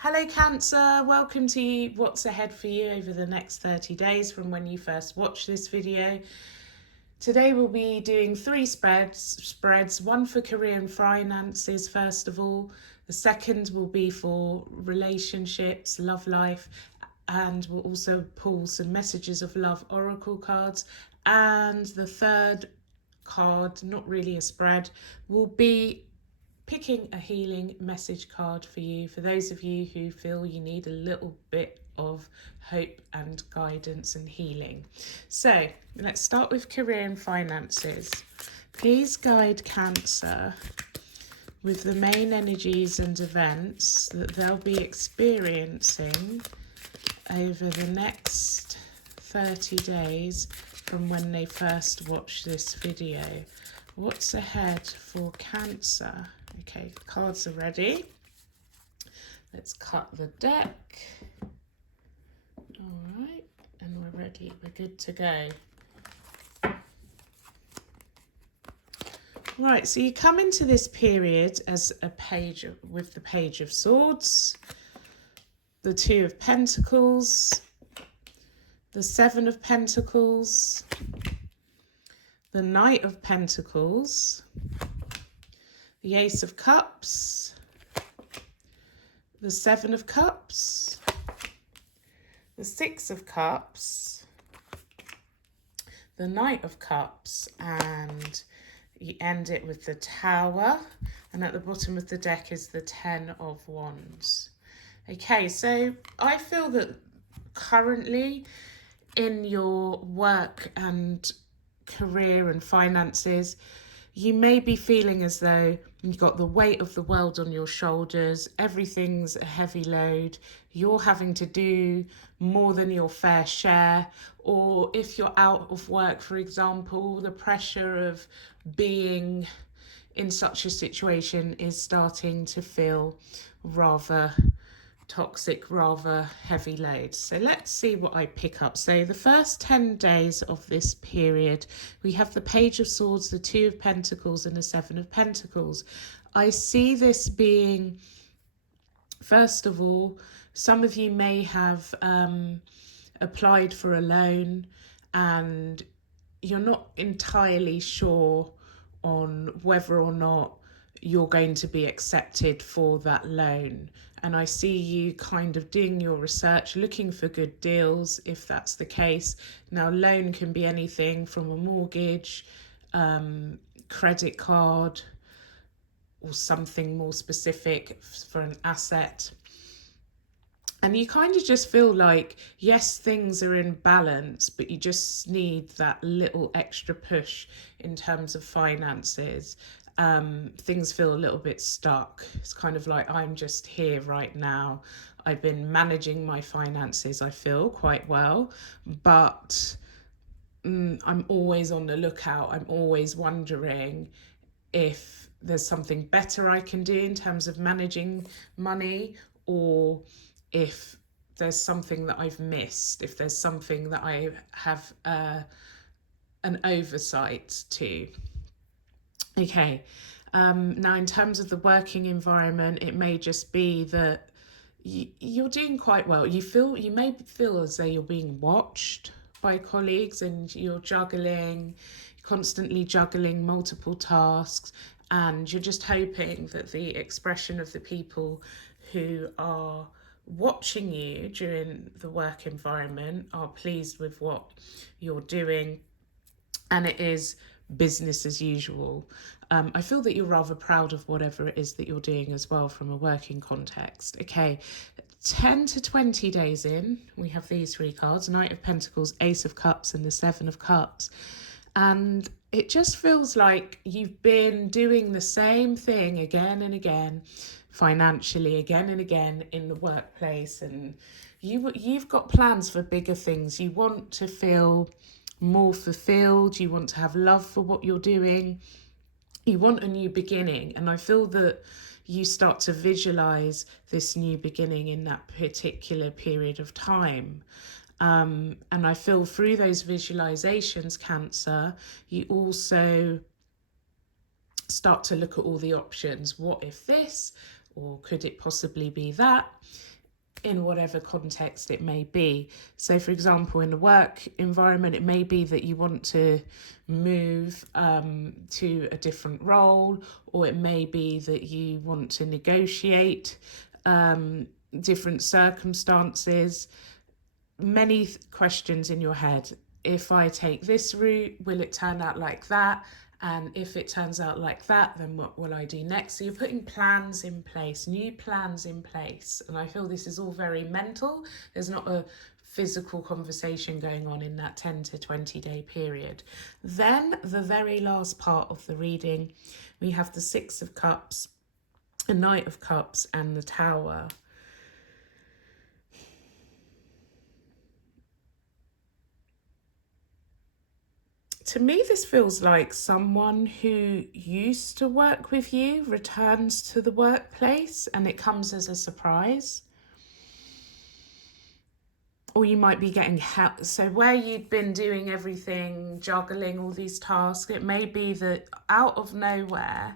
Hello Cancer, welcome to what's ahead for you over the next 30 days from when you first watched this video. Today we'll be doing three spreads, one for career and finances first of all, the second will be for relationships, love life, and we'll also pull some messages of love oracle cards, and the third card, not really a spread, will be picking a healing message card for you, for those of you who feel you need a little bit of hope and guidance and healing. So let's start with career and finances. Please guide Cancer with the main energies and events that they'll be experiencing over the next 30 days from when they first watched this video. What's ahead for Cancer? Okay, the cards are ready. Let's cut the deck. All right, and we're ready. We're good to go. Right, so you come into this period as a page with the Page of Swords, the Two of Pentacles, the Seven of Pentacles, the Knight of Pentacles, the Ace of Cups, the Seven of Cups, the Six of Cups, the Knight of Cups, and you end it with the Tower, and at the bottom of the deck is the Ten of Wands. Okay, so I feel that currently in your work and career and finances, you may be feeling as though you've got the weight of the world on your shoulders, everything's a heavy load, you're having to do more than your fair share, or if you're out of work, for example, the pressure of being in such a situation is starting to feel rather toxic, rather heavy load. So let's see what I pick up. So the first 10 days of this period, we have the Page of Swords, the Two of Pentacles, and the Seven of Pentacles. I see this being, first of all, some of you may have applied for a loan and you're not entirely sure on whether or not you're going to be accepted for that loan. And I see you kind of doing your research, looking for good deals, if that's the case. Now, loan can be anything from a mortgage, credit card, or something more specific for an asset. And you kind of just feel like, yes, things are in balance, but you just need that little extra push in terms of finances. Things feel a little bit stuck. It's kind of like, I'm just here right now. I've been managing my finances, I feel, quite well, but I'm always on the lookout. I'm always wondering if there's something better I can do in terms of managing money, or if there's something that I've missed, if there's something that I have an oversight to. Okay, now in terms of the working environment, it may just be that you're doing quite well. You may feel as though you're being watched by colleagues and you're constantly juggling multiple tasks, and you're just hoping that the expression of the people who are watching you during the work environment are pleased with what you're doing, and it is business as usual. I feel that you're rather proud of whatever it is that you're doing as well from a working context. Okay, 10 to 20 days in, we have these three cards: Knight of Pentacles, Ace of Cups, and the Seven of Cups. And it just feels like you've been doing the same thing again and again, financially, again and again in the workplace, and you've got plans for bigger things. You want to feel more fulfilled, you want to have love for what you're doing, you want a new beginning, and I feel that you start to visualize this new beginning in that particular period of time. And I feel through those visualizations, Cancer, you also start to look at all the options. What if this? or could it possibly be that, in whatever context it may be. So for example, in the work environment, it may be that you want to move to a different role, or it may be that you want to negotiate different circumstances. Many questions in your head. If I take this route, will it turn out like that? And if it turns out like that, then what will I do next? So you're putting plans in place, new plans in place. And I feel this is all very mental. There's not a physical conversation going on in that 10 to 20 day period. Then the very last part of the reading, we have the Six of Cups, the Knight of Cups, and the Tower. To me, this feels like someone who used to work with you returns to the workplace and it comes as a surprise. Or you might be getting help. So where you'd been doing everything, juggling all these tasks, it may be that out of nowhere,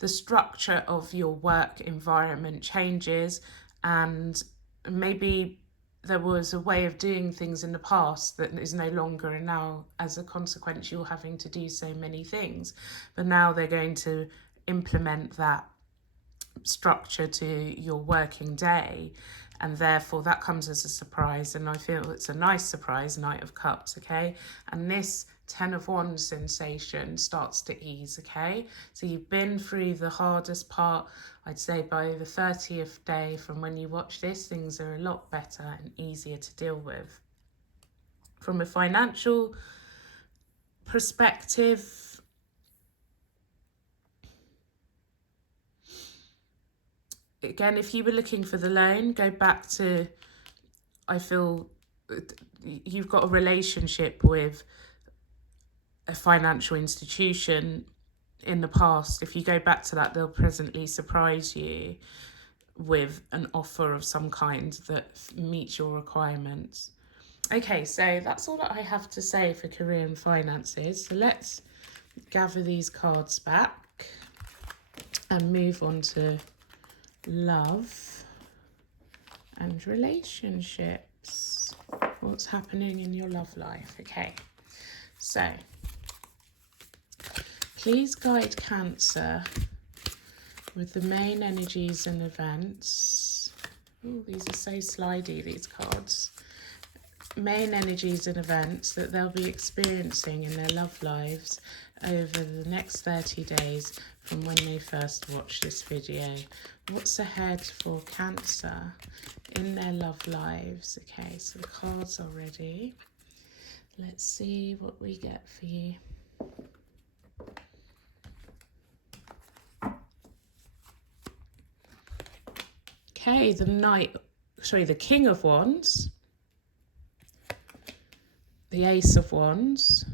the structure of your work environment changes, and maybe there was a way of doing things in the past that is no longer, and now as a consequence you're having to do so many things, but now they're going to implement that structure to your working day, and therefore that comes as a surprise. And I feel it's a nice surprise, Knight of Cups, okay? And this 10 of Wands sensation starts to ease, okay? So you've been through the hardest part. I'd say by the 30th day from when you watch this, things are a lot better and easier to deal with. From a financial perspective, again, if you were looking for the loan, go back to, I feel you've got a relationship with a financial institution in the past. If you go back to that, they'll presently surprise you with an offer of some kind that meets your requirements. Okay, so that's all that I have to say for career and finances. So let's gather these cards back and move on to love and relationships. What's happening in your love life? Okay, so please guide Cancer with the main energies and events. Oh, these are so slidey, these cards. Main energies and events that they'll be experiencing in their love lives over the next 30 days from when they first watch this video. What's ahead for Cancer in their love lives? Okay, so the cards are ready. Let's see what we get for you. Okay, the King of Wands, the Ace of Wands,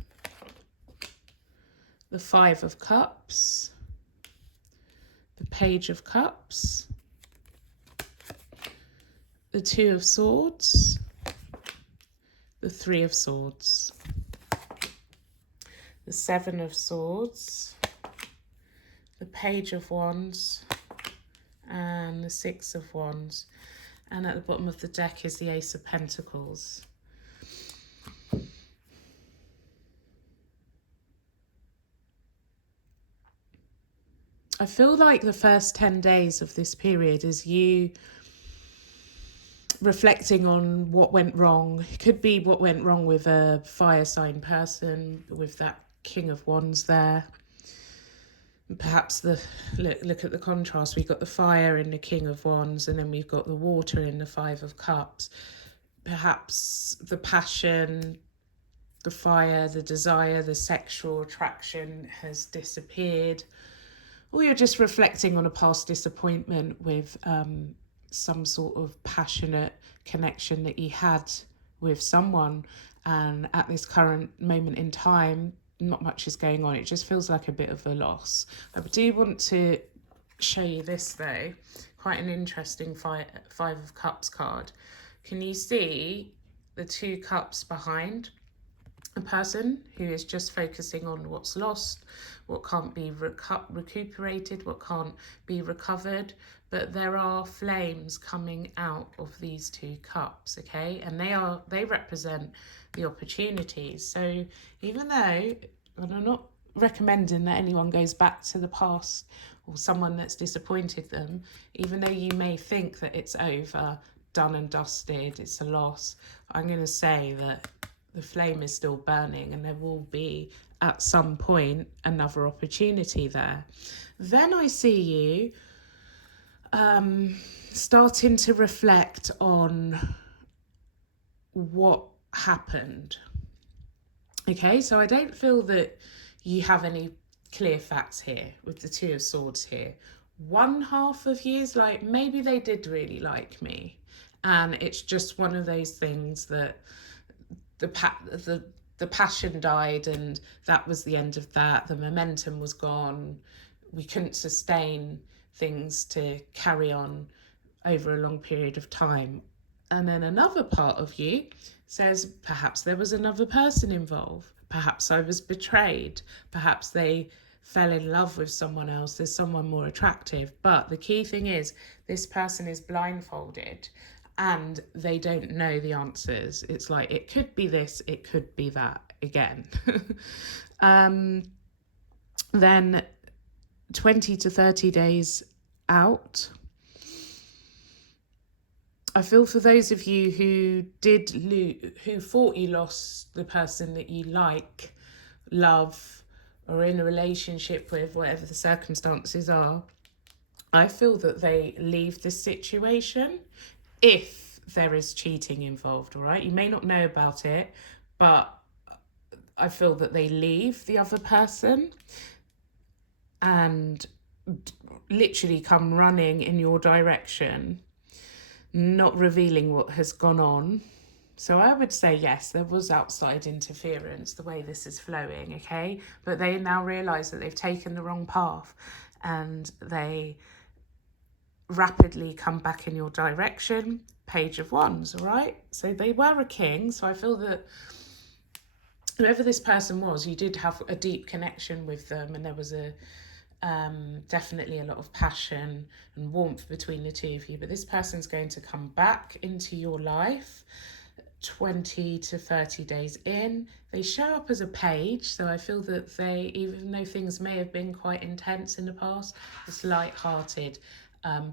the Five of Cups, the Page of Cups, the Two of Swords, the Three of Swords, the Seven of Swords, the Page of Wands, and the Six of Wands. And at the bottom of the deck is the Ace of Pentacles. I feel like the first 10 days of this period is you reflecting on what went wrong. It could be what went wrong with a fire sign person, with that King of Wands there. Perhaps look at the contrast. We've got the fire in the King of Wands, and then we've got the water in the Five of Cups. Perhaps the passion, the fire, the desire, the sexual attraction has disappeared. Or you're just reflecting on a past disappointment with some sort of passionate connection that you had with someone. And at this current moment in time, not much is going on. It just feels like a bit of a loss. I do want to show you this though. Quite an interesting Five of Cups card. Can you see the two cups behind? A person who is just focusing on what's lost, what can't be recuperated, what can't be recovered. But there are flames coming out of these two cups, okay? And they represent the opportunities. So even though, and I'm not recommending that anyone goes back to the past or someone that's disappointed them, even though you may think that it's over, done and dusted, it's a loss, I'm going to say that the flame is still burning and there will be at some point another opportunity there. Then I see you starting to reflect on what happened. Okay, so I don't feel that you have any clear facts here with the Two of Swords here. One half of you is like, maybe they did really like me, and it's just one of those things that the passion died and that was the end of that. The momentum was gone. We couldn't sustain things to carry on over a long period of time. And then another part of you says, perhaps there was another person involved. Perhaps I was betrayed. Perhaps they fell in love with someone else. There's someone more attractive. But the key thing is, this person is blindfolded and they don't know the answers. It's like, it could be this, it could be that again. Then 20 to 30 days out, I feel for those of you who thought you lost the person that you like, love, or in a relationship with, whatever the circumstances are, I feel that they leave this situation if there is cheating involved, all right? You may not know about it, but I feel that they leave the other person and literally come running in your direction, not revealing what has gone on. So I would say, yes, there was outside interference, the way this is flowing, okay? But they now realise that they've taken the wrong path and they rapidly come back in your direction. Page of Wands, all right? So they were a king. So I feel that whoever this person was, you did have a deep connection with them, and there was definitely a lot of passion and warmth between the two of you. But this person's going to come back into your life 20 to 30 days in. They show up as a page, so I feel that they, even though things may have been quite intense in the past, it's light-hearted.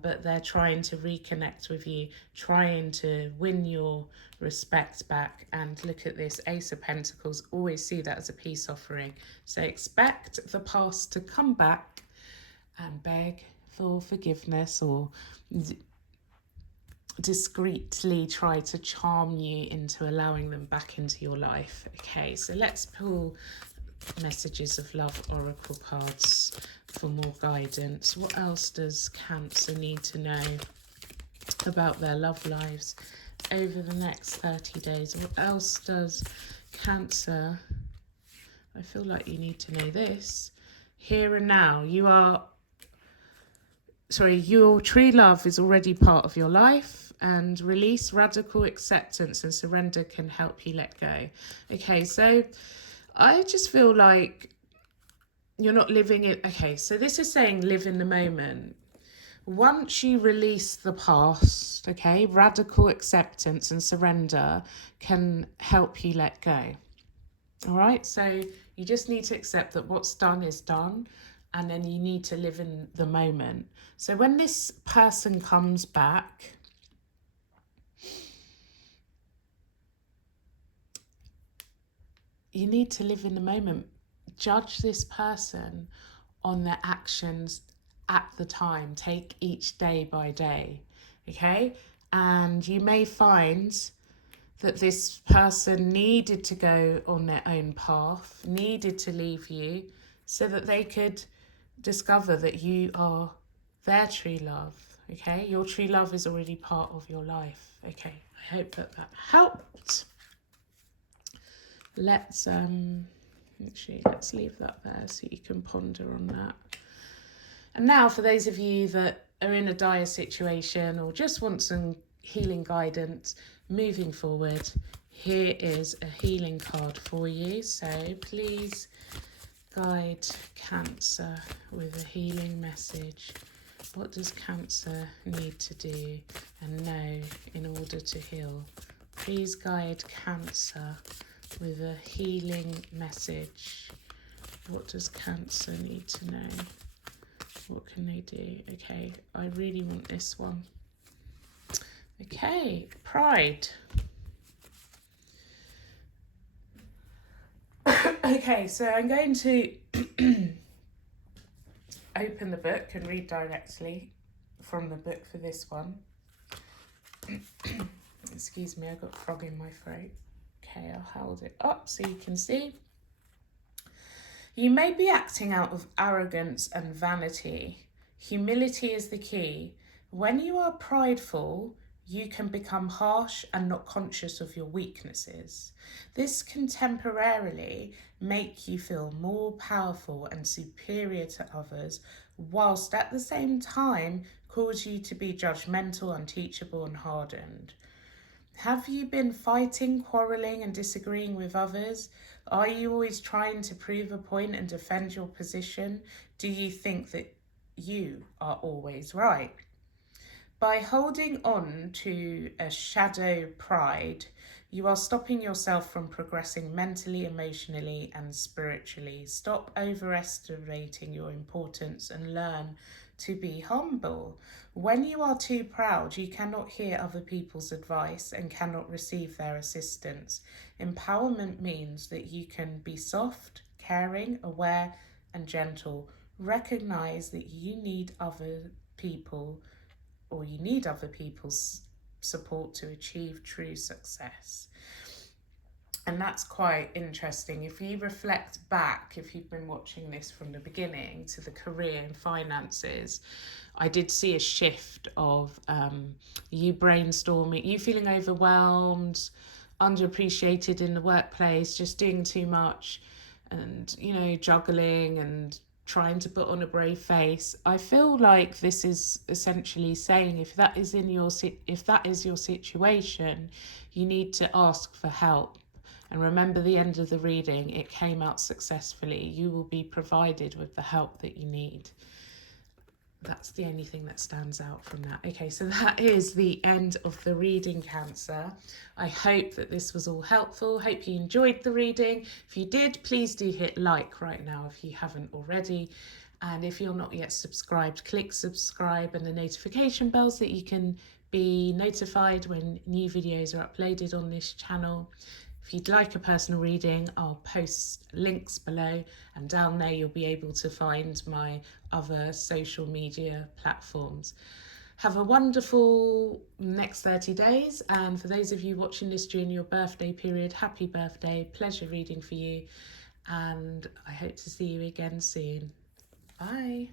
But they're trying to reconnect with you, trying to win your respect back. And look at this, Ace of Pentacles, always see that as a peace offering. So expect the past to come back and beg for forgiveness, or discreetly try to charm you into allowing them back into your life. Okay, so let's pull messages of love oracle cards for more guidance. What else does Cancer need to know about their love lives over the next 30 days? What else does Cancer, I feel like you need to know this, here and now. Your true love is already part of your life, and release, radical acceptance and surrender can help you let go. Okay, so I just feel like you're not living it. Okay, so this is saying live in the moment. Once you release the past, okay, radical acceptance and surrender can help you let go. All right, so you just need to accept that what's done is done, and then you need to live in the moment. So when this person comes back, you need to live in the moment. Judge this person on their actions at the time. Take each day by day, okay? And you may find that this person needed to go on their own path, needed to leave you so that they could discover that you are their true love, okay? Your true love is already part of your life, okay? I hope that helped. Let's leave that there so you can ponder on that. And now for those of you that are in a dire situation or just want some healing guidance moving forward, here is a healing card for you. So please guide Cancer with a healing message. What does Cancer need to do and know in order to heal? Please guide Cancer with a healing message. What does Cancer need to know? What can they do? Okay, I really want this one. Okay, Pride. Okay, so I'm going to open the book and read directly from the book for this one. Excuse me, I've got a frog in my throat. Okay, I'll hold it up so you can see. You may be acting out of arrogance and vanity. Humility is the key. When you are prideful, you can become harsh and not conscious of your weaknesses. This can temporarily make you feel more powerful and superior to others, whilst at the same time cause you to be judgmental, unteachable, and hardened. Have you been fighting, quarrelling, and disagreeing with others? Are you always trying to prove a point and defend your position? Do you think that you are always right? By holding on to a shadow pride, you are stopping yourself from progressing mentally, emotionally, and spiritually. Stop overestimating your importance and learn to be humble. When you are too proud, you cannot hear other people's advice and cannot receive their assistance. Empowerment means that you can be soft, caring, aware, and gentle. Recognize that you need other people's support to achieve true success. And that's quite interesting. If you reflect back, if you've been watching this from the beginning, to the career and finances, I did see a shift of you brainstorming, you feeling overwhelmed, underappreciated in the workplace, just doing too much, and juggling and trying to put on a brave face. I feel like this is essentially saying if that is your situation, you need to ask for help. And remember the end of the reading, it came out successfully. You will be provided with the help that you need. That's the only thing that stands out from that. Okay, so that is the end of the reading, Cancer. I hope that this was all helpful. Hope you enjoyed the reading. If you did, please do hit like right now if you haven't already. And if you're not yet subscribed, click subscribe and the notification bell so that you can be notified when new videos are uploaded on this channel. If you'd like a personal reading, I'll post links below, and down there you'll be able to find my other social media platforms. Have a wonderful next 30 days, and for those of you watching this during your birthday period, happy birthday, pleasure reading for you, and I hope to see you again soon. Bye.